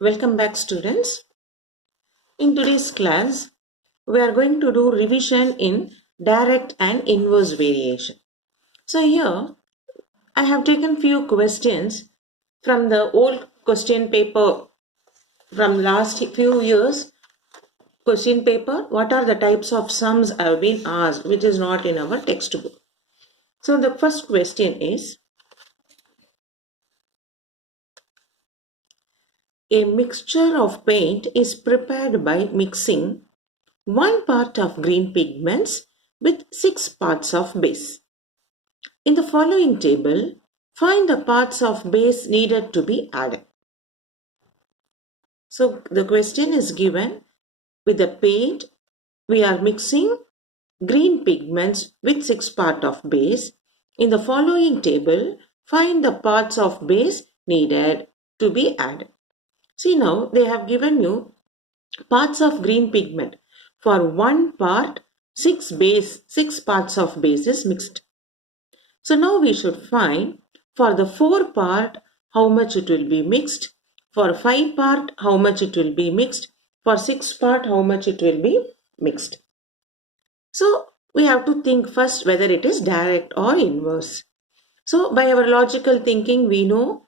Welcome back, students. In today's class, we are going to do revision in direct and inverse variation. So here, I have taken few questions from the old question paper from last few years. Question paper, what are the types of sums have been asked, which is not in our textbook. So the first question is, a mixture of paint is prepared by mixing 1 part of green pigments with 6 parts of base. In the following table, find the parts of base needed to be added. So the question is given with the paint, we are mixing green pigments with 6 parts of base. In the following table, find the parts of base needed to be added. See now, they have given you parts of green pigment. For 1 part, 6 parts of base is mixed. So now we should find for the 4 part how much it will be mixed, for 5 part how much it will be mixed, for 6 part how much it will be mixed. So we have to think first whether it is direct or inverse. So by our logical thinking, we know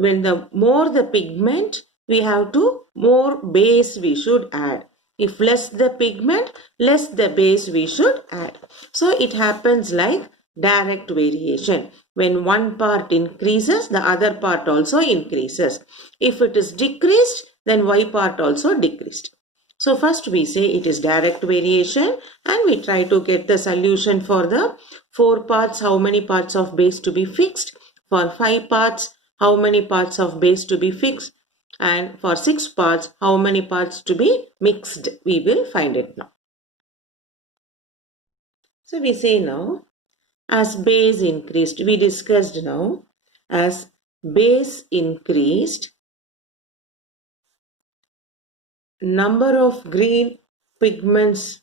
when the more the pigment, we have to more base we should add. If less the pigment, less the base we should add. So it happens like direct variation. When one part increases, the other part also increases. If it is decreased, then Y part also decreased. So first we say it is direct variation and we try to get the solution for the 4 parts, how many parts of base to be fixed. For 5 parts, how many parts of base to be fixed, and for 6 parts, how many parts to be mixed. We will find it now. So we say now, as base increased, we discussed now, as base increased, number of green pigments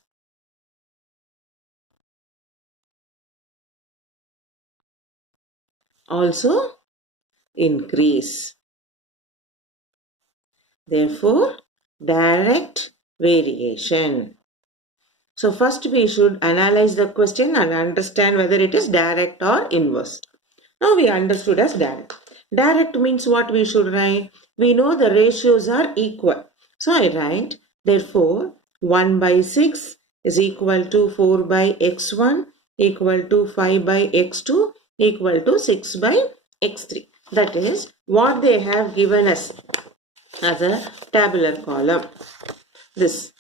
also increase. Therefore, direct variation. So first we should analyze the question and understand whether it is direct or inverse. Now we understood as direct. Direct means what we should write? We know the ratios are equal. So I write, therefore 1 by 6 is equal to 4 by x1 equal to 5 by x2 equal to 6 by x3. That is what they have given us as a tabular column. This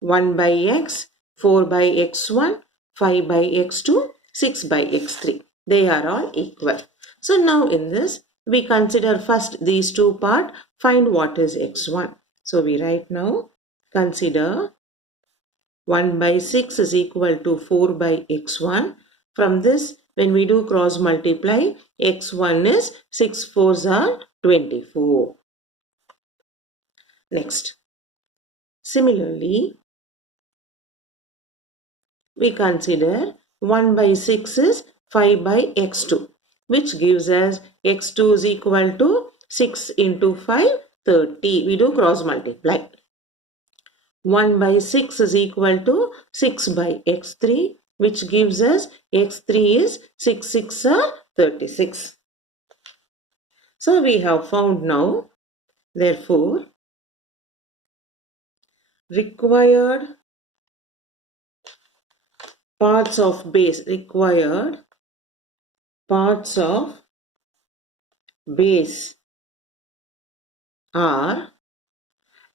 1 by x, 4 by x1, 5 by x2, 6 by x3. They are all equal. So now in this, we consider first these two parts, find what is x1. So we write now, consider 1 by 6 is equal to 4 by x1. From this, when we do cross multiply, x1 is 6 4s are 24. Next, similarly, we consider 1 by 6 is 5 by x2, which gives us x2 is equal to 6 into 5, 30. We do cross multiply. 1 by 6 is equal to 6 by x3, which gives us x3 is 6 6 are 36. So we have found now, therefore, required parts of base are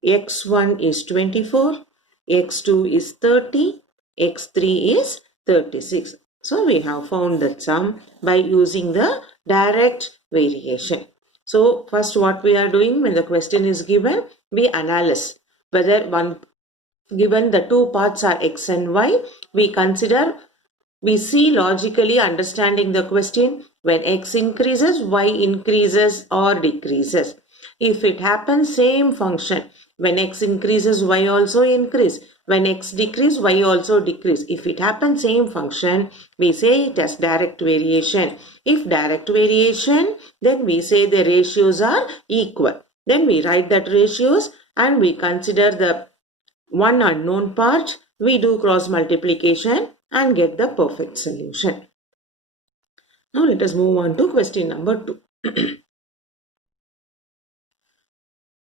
x1 is 24, x2 is 30, x3 is 36. So we have found that sum by using the direct variation. So first what we are doing when the question is given, we analyze whether given the two parts are x and y, we see logically understanding the question when x increases, y increases or decreases. If it happens same function, when x increases, y also increase. When x decrease, y also decrease. If it happens same function, we say it as direct variation. If direct variation, then we say the ratios are equal. Then we write that ratios and we consider the one unknown part. We do cross multiplication and get the perfect solution. Now let us move on to question number 2.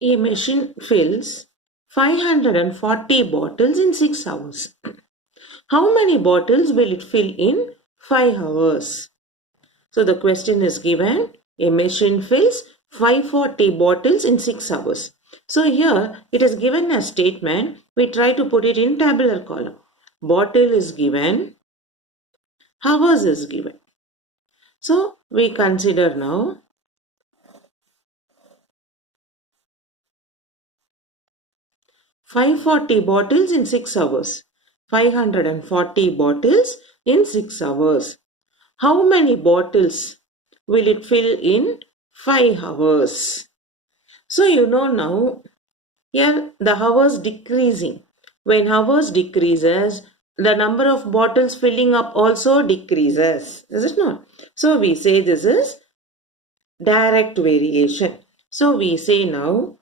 A machine fills 540 bottles in 6 hours. How many bottles will it fill in 5 hours? So the question is given, a machine fills 540 bottles in 6 hours. So here it is given a statement, we try to put it in tabular column. Bottle is given, hours is given. So we consider now 540 bottles in 6 hours. 540 bottles in 6 hours. How many bottles will it fill in 5 hours? So you know now, here the hours decreasing. When hours decreases, the number of bottles filling up also decreases. Is it not? So we say this is direct variation. So we say now,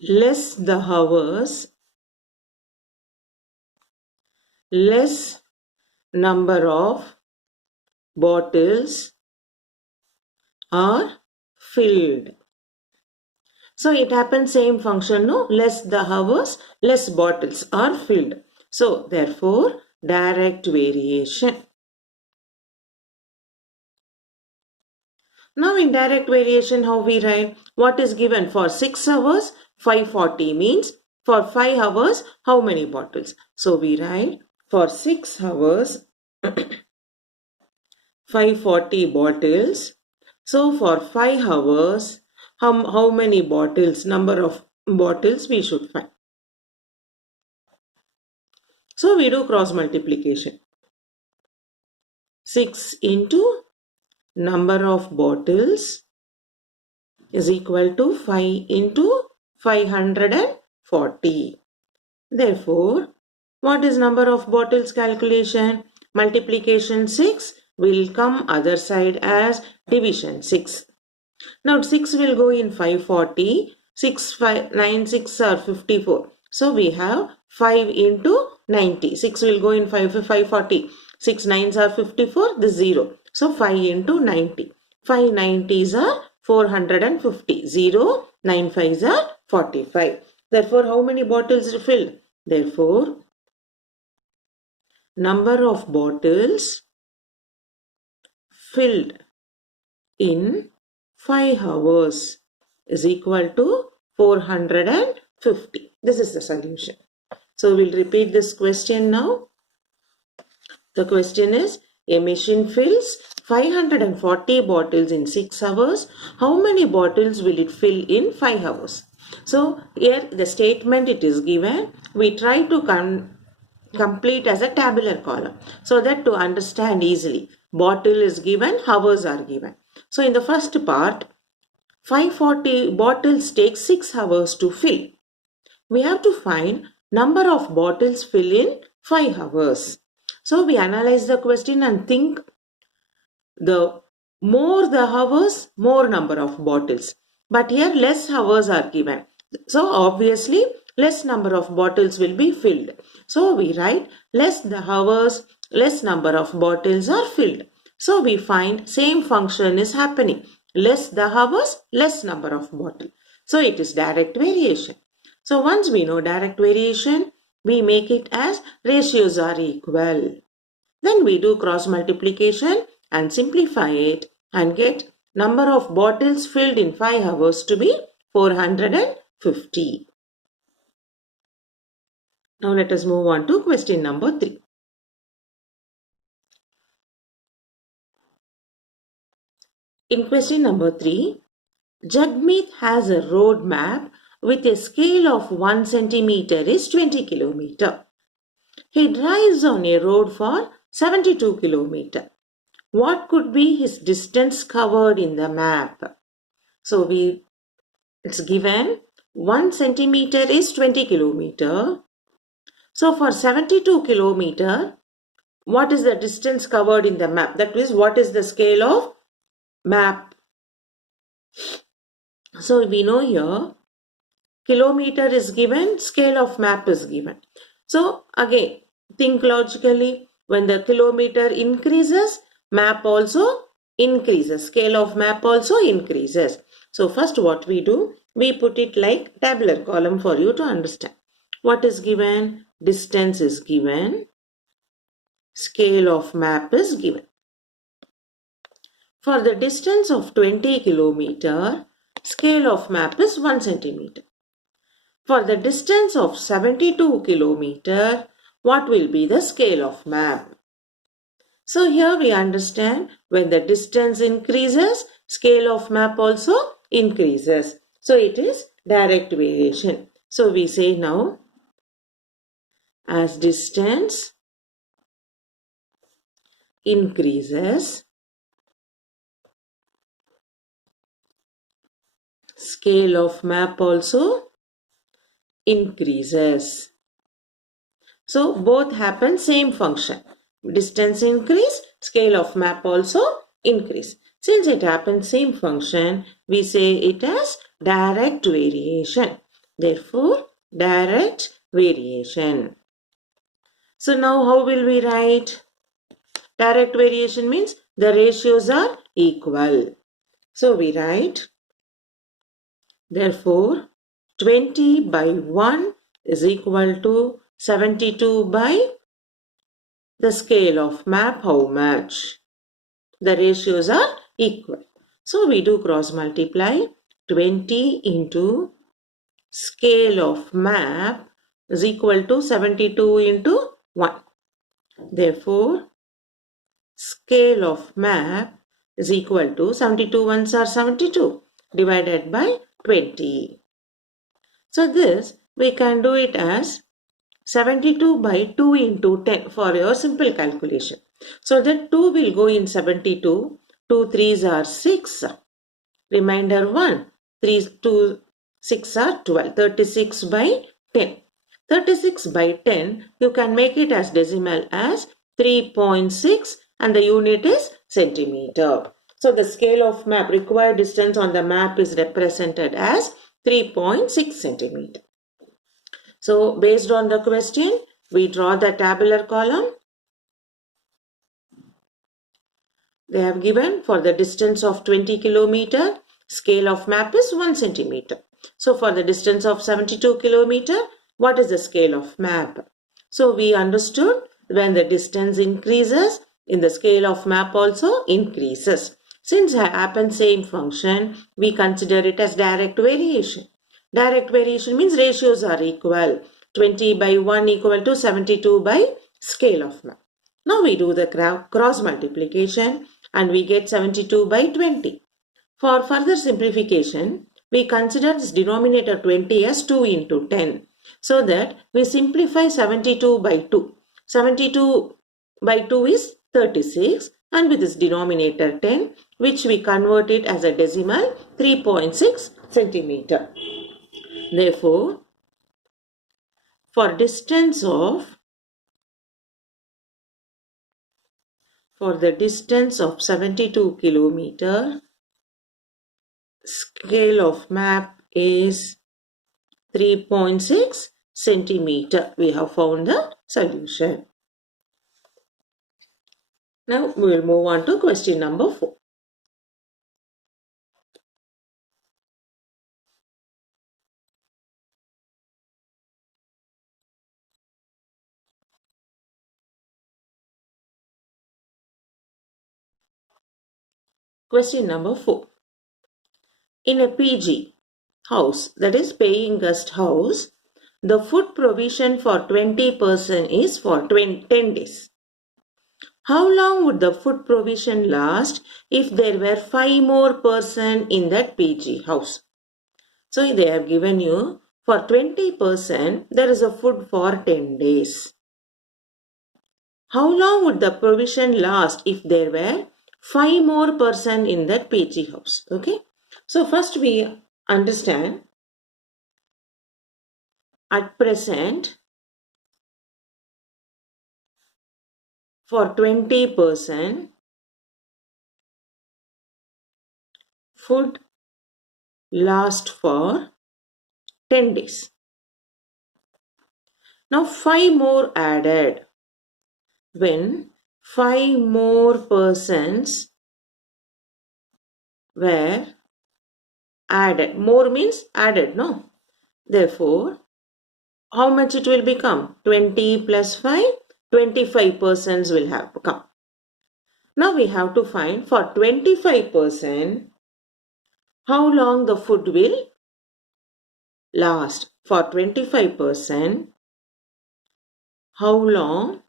less the hours, less number of bottles are filled. So it happens same function, no? Less the hours, less bottles are filled. So therefore, direct variation. Now in direct variation, how we write? What is given for 6 hours? 540 means for 5 hours, how many bottles? So we write for 6 hours, 540 bottles. So for 5 hours, how many bottles, number of bottles we should find. So we do cross multiplication. 6 into number of bottles is equal to 5 into 540. Therefore, what is number of bottles calculation? Multiplication 6 will come other side as division 6. Now 6 will go in 540. 6, 5, 9, 6 are 54. So we have 5 into 90. 6 will go in 540. 6 9s are 54. This 0. So 5 into 90. 5 90s are 450. 0, 9 5s are 45. Therefore, how many bottles are filled? Therefore, number of bottles filled in 5 hours is equal to 450. This is the solution. So we'll repeat this question now. The question is, a machine fills 540 bottles in 6 hours. How many bottles will it fill in 5 hours? So here the statement it is given. We try to complete as a tabular column so that to understand easily. Bottle is given, hours are given. So in the first part, 540 bottles take 6 hours to fill. We have to find number of bottles fill in 5 hours. So we analyze the question and think the more the hours, more number of bottles. But here less hours are given. So obviously less number of bottles will be filled. So we write less the hours, less number of bottles are filled. So we find same function is happening. Less the hours, less number of bottles. So it is direct variation. So once we know direct variation, we make it as ratios are equal. Then we do cross multiplication and simplify it and get number of bottles filled in 5 hours to be 450. Now let us move on to question number 3. In question number 3, Jagmeet has a road map with a scale of 1 centimeter is 20 kilometer. He drives on a road for 72 kilometer. What could be his distance covered in the map? So it's given 1 centimeter is 20 kilometer. So for 72 kilometer, what is the distance covered in the map? That is, what is the scale of map So we know here kilometer is given, scale of map is given. So again, think logically. When the kilometer increases, map also increases, scale of map also increases. So first what we do, we put it like tabular column for you to understand. What is given? Distance is given, scale of map is given. For the distance of 20 kilometer, scale of map is 1 centimeter. For the distance of 72 kilometer, what will be the scale of map? So here we understand when the distance increases, scale of map also increases. So it is direct variation. So we say now, as distance increases, scale of map also increases. So both happen same function. Distance increase, scale of map also increase. Since it happens same function, we say it as direct variation. Therefore, direct variation. So now how will we write? Direct variation means the ratios are equal. So we write, therefore, 20 by 1 is equal to 72 by the scale of map, how much? The ratios are equal. So we do cross multiply. 20 into scale of map is equal to 72 into 1. Therefore, scale of map is equal to 72 ones are 72 divided by 20. So this we can do it as 72 by 2 into 10 for your simple calculation. So that 2 will go in 72. 2 3s are 6. Remainder 1. 3 2 6 are 12. 36 by 10. 36 by 10 you can make it as decimal as 3.6 and the unit is centimeter. So the scale of map, required distance on the map is represented as 3.6 centimeter. So based on the question, we draw the tabular column. They have given for the distance of 20 kilometer, scale of map is 1 centimeter. So for the distance of 72 kilometer, what is the scale of map? So we understood when the distance increases, in the scale of map also increases. Since it happens same function, we consider it as direct variation. Direct variation means ratios are equal. 20 by 1 equal to 72 by scale of map. Now we do the cross multiplication and we get 72 by 20. For further simplification, we consider this denominator 20 as 2 into 10. So that we simplify 72 by 2. 72 by 2 is 36 and with this denominator 10, which we convert it as a decimal 3.6 centimeter. Therefore, for distance of the distance of 72 kilometer, scale of map is 3.6 centimeter. We have found the solution. Now we will move on to question number 4. Question number 4. In a PG house, that is paying guest house, the food provision for 20 person is for 10 days. How long would the food provision last if there were 5 more person in that PG house? So they have given you for 20% there is a food for 10 days. How long would the provision last if there were 5 more person in that PG house? Okay. So first we understand at present for 20% food last for 10 days. Now 5 more added. When 5 more persons were added. More means added, no? Therefore, how much it will become? 20 plus 5, 25 persons will have come. Now we have to find for 25% how long the food will last. For 25%, how long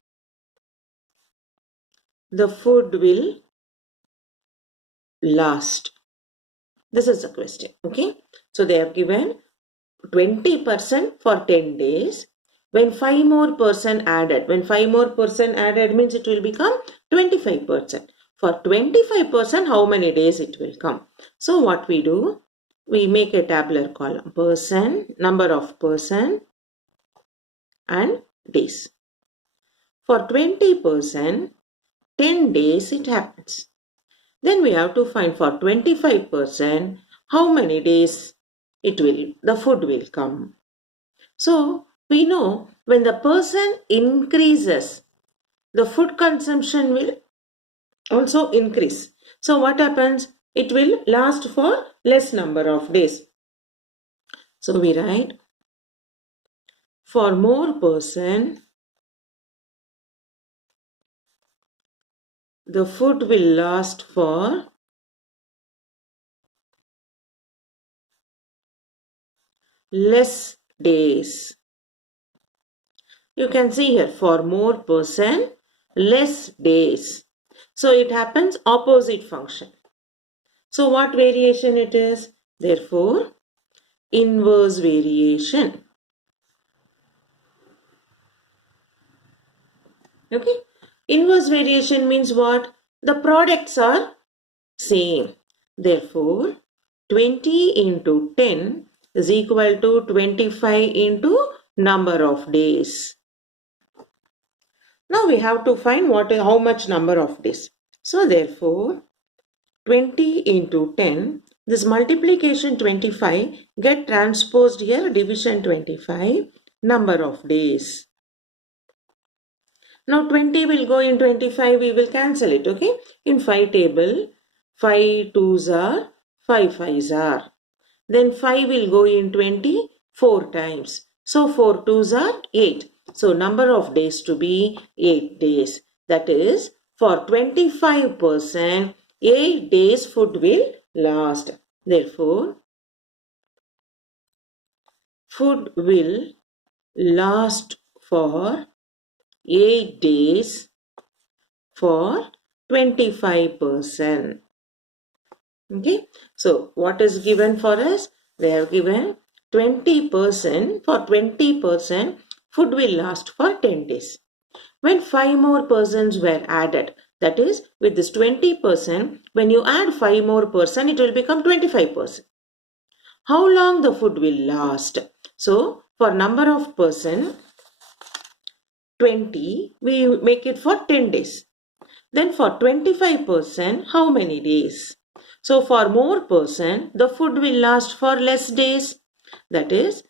the food will last. This is the question. Okay. So they have given 20% for 10 days. When 5 more person added, when 5 more person added means it will become 25%. For 25%, how many days it will come? So what we do? We make a tabular column. Person, number of person and days. For 20%, 10 days it happens. Then we have to find for 25% how many days the food will come. So we know when the person increases, the food consumption will also increase. So what happens? It will last for less number of days. So we write for more person, the food will last for less days. You can see here for more person, less days. So it happens opposite function. So what variation it is? Therefore, inverse variation. Okay. Inverse variation means what? The products are same. Therefore, 20 into 10 is equal to 25 into number of days. Now we have to find how much number of days. So therefore, 20 into 10, this multiplication 25 get transposed here, division 25, number of days. Now 20 will go in 25, we will cancel it, okay? In 5 table, 5 2s are, 5 5s are. Then 5 will go in 20 4 times. So 4 2s are 8. So number of days to be 8 days. That is for 25%, 8 days food will last. Therefore, food will last for 8 days for 25%. Okay. So what is given for us? They have given 20%. For 20%, food will last for 10 days. When 5 more persons were added, that is with this 20%, when you add 5 more person, it will become 25%. How long the food will last? So for number of person, 20, we make it for 10 days. Then for 25%, how many days? So for more person, the food will last for less days. That is,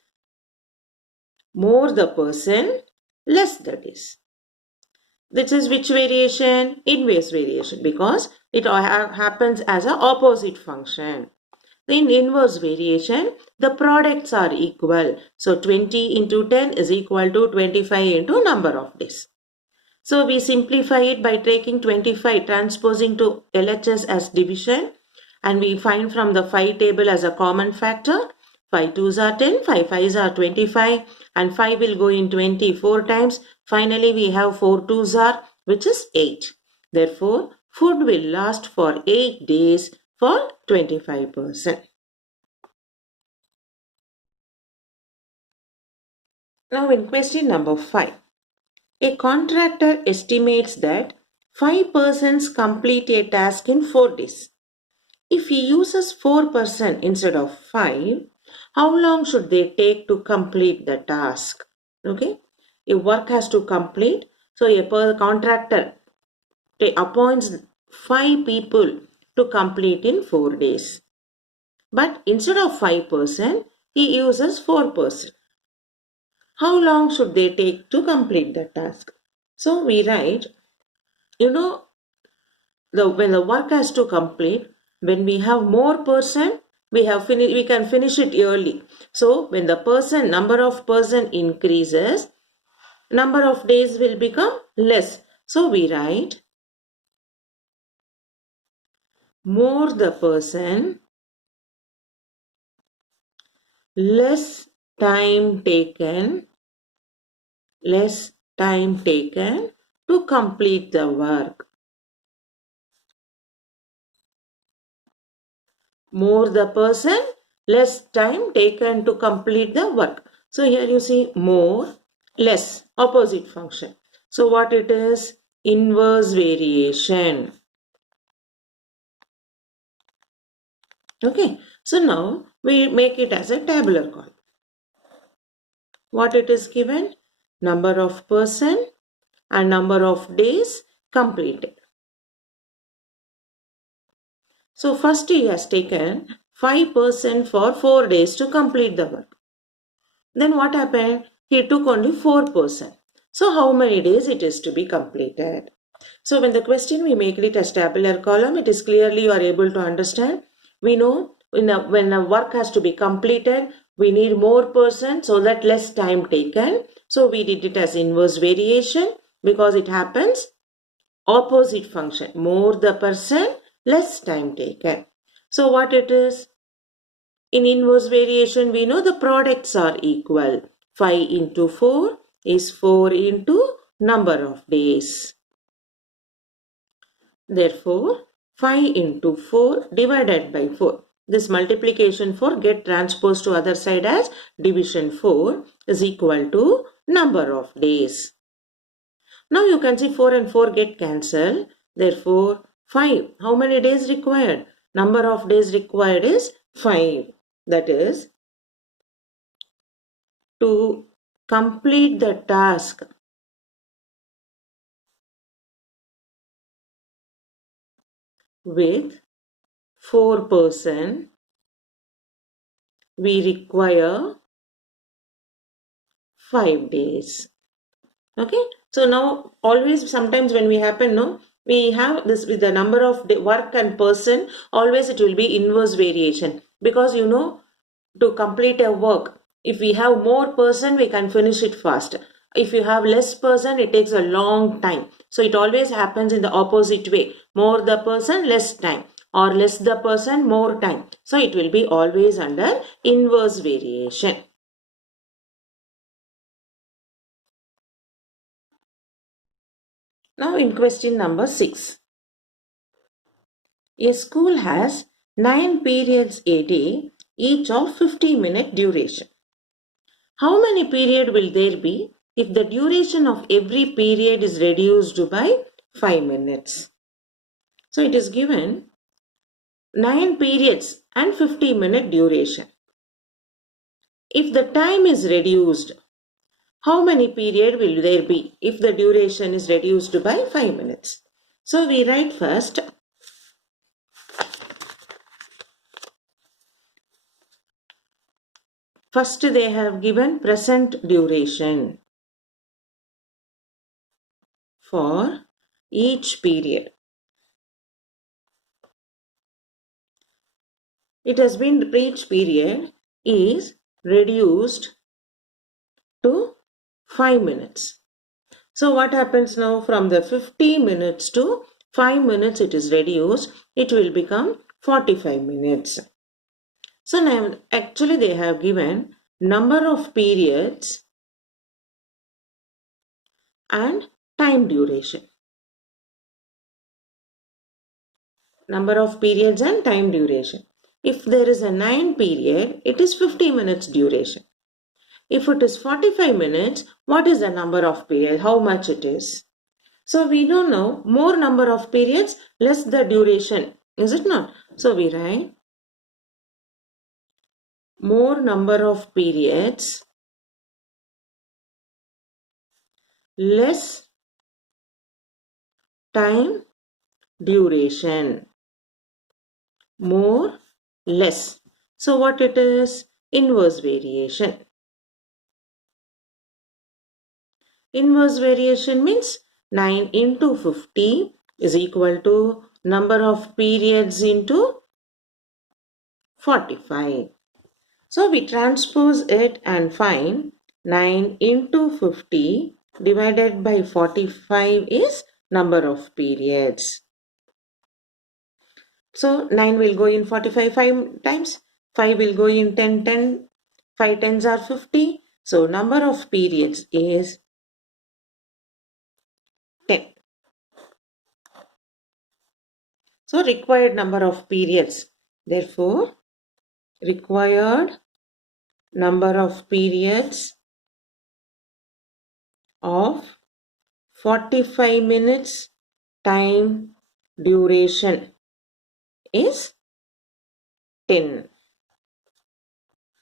more the person, less the days. This is which variation? Inverse variation, because it happens as an opposite function. In inverse variation, the products are equal. So 20 into 10 is equal to 25 into number of days. So we simplify it by taking 25, transposing to LHS as division, and we find from the 5 table as a common factor. 5 2s are 10, 5 5s are 25, and 5 will go in 24 times. Finally, we have 4 2s are, which is 8. Therefore, food will last for 8 days for 25%. Now in question number 5. A contractor estimates that 5 persons complete a task in 4 days. If he uses 4% instead of 5, how long should they take to complete the task? Okay, a work has to complete. So a contractor appoints 5 people to complete in 4 days. But instead of 5%, he uses 4%. How long should they take to complete the task? So we write, when the work has to complete, when we have more person, we can finish it early. So when the number of person increases, number of days will become less. So we write, more the person, less time taken to complete the work. More the person, less time taken to complete the work. So here you see more, less, opposite function. So what it is? Inverse variation. Okay, so now we make it as a tabular column. What it is given? Number of person and number of days completed. So first he has taken 5% for 4 days to complete the work. Then what happened? He took only 4%. So how many days it is to be completed? So when the question we make it as tabular column, it is clearly you are able to understand. We know when a work has to be completed, we need more person so that less time taken. So we did it as inverse variation because it happens opposite function. More the person, less time taken. So what it is? In inverse variation, we know the products are equal. 5 into 4 is 4 into number of days. Therefore, 5 into 4 divided by 4. This multiplication 4 get transposed to other side as division 4 is equal to number of days. Now you can see 4 and 4 get cancelled. Therefore, 5. How many days required? Number of days required is 5. That is, to complete the task with 4%, we require 5 days. Okay, so now always sometimes when we happen, no, we have this with the number of work and person, always it will be inverse variation because to complete a work, if we have more person, we can finish it fast. If you have less person, it takes a long time. So it always happens in the opposite way. More the person, less time, or less the person, more time. So it will be always under inverse variation. Now in question number 6. A school has 9 periods a day, each of 50-minute duration. How many periods will there be if the duration of every period is reduced by 5 minutes? So it is given 9 periods and 50-minute duration. If the time is reduced, how many periods will there be if the duration is reduced by 5 minutes? So we write first. First they have given present duration for each period. It has been each period is reduced to 5 minutes. So what happens now? From the 50 minutes to 5 minutes it is reduced. It will become 45 minutes. So now actually they have given number of periods and time duration. Number of periods and time duration. If there is a 9 period, it is 50 minutes duration. If it is 45 minutes, what is the number of periods? How much it is? So we don't know. More number of periods, less the duration. Is it not? So we write more number of periods, less time duration. More, less. So what it is? Inverse variation. Inverse variation means 9 into 50 is equal to number of periods into 45. So we transpose it and find 9 into 50 divided by 45 is number of periods. So 9 will go in 45 times, 5 will go in 10, 5 tens are 50. So number of periods is 10. So required number of periods. Therefore, required number of periods of 45 minutes time duration is 10.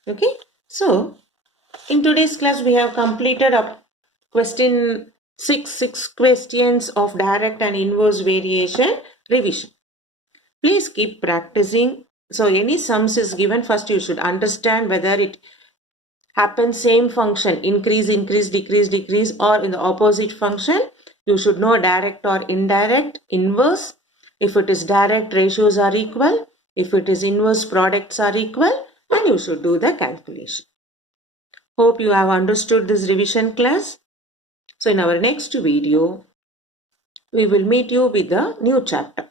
Okay. So, in today's class, we have completed up question 6 questions of direct and inverse variation revision. Please keep practicing. So, any sums is given, first you should understand whether it happens same function, increase, decrease, or in the opposite function. You should know direct or indirect, inverse. If it is direct, ratios are equal. If it is inverse, products are equal, and you should do the calculation. Hope you have understood this revision class. So in our next video, we will meet you with the new chapter.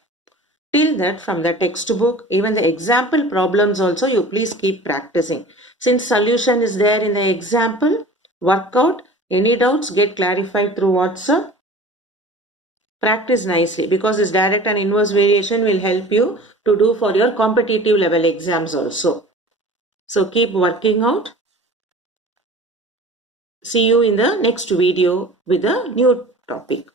Till that, from the textbook, even the example problems also, you please keep practicing. Since solution is there in the example, work out. Any doubts, get clarified through WhatsApp. Practice nicely, because this direct and inverse variation will help you to do for your competitive level exams also. So keep working out. See you in the next video with a new topic.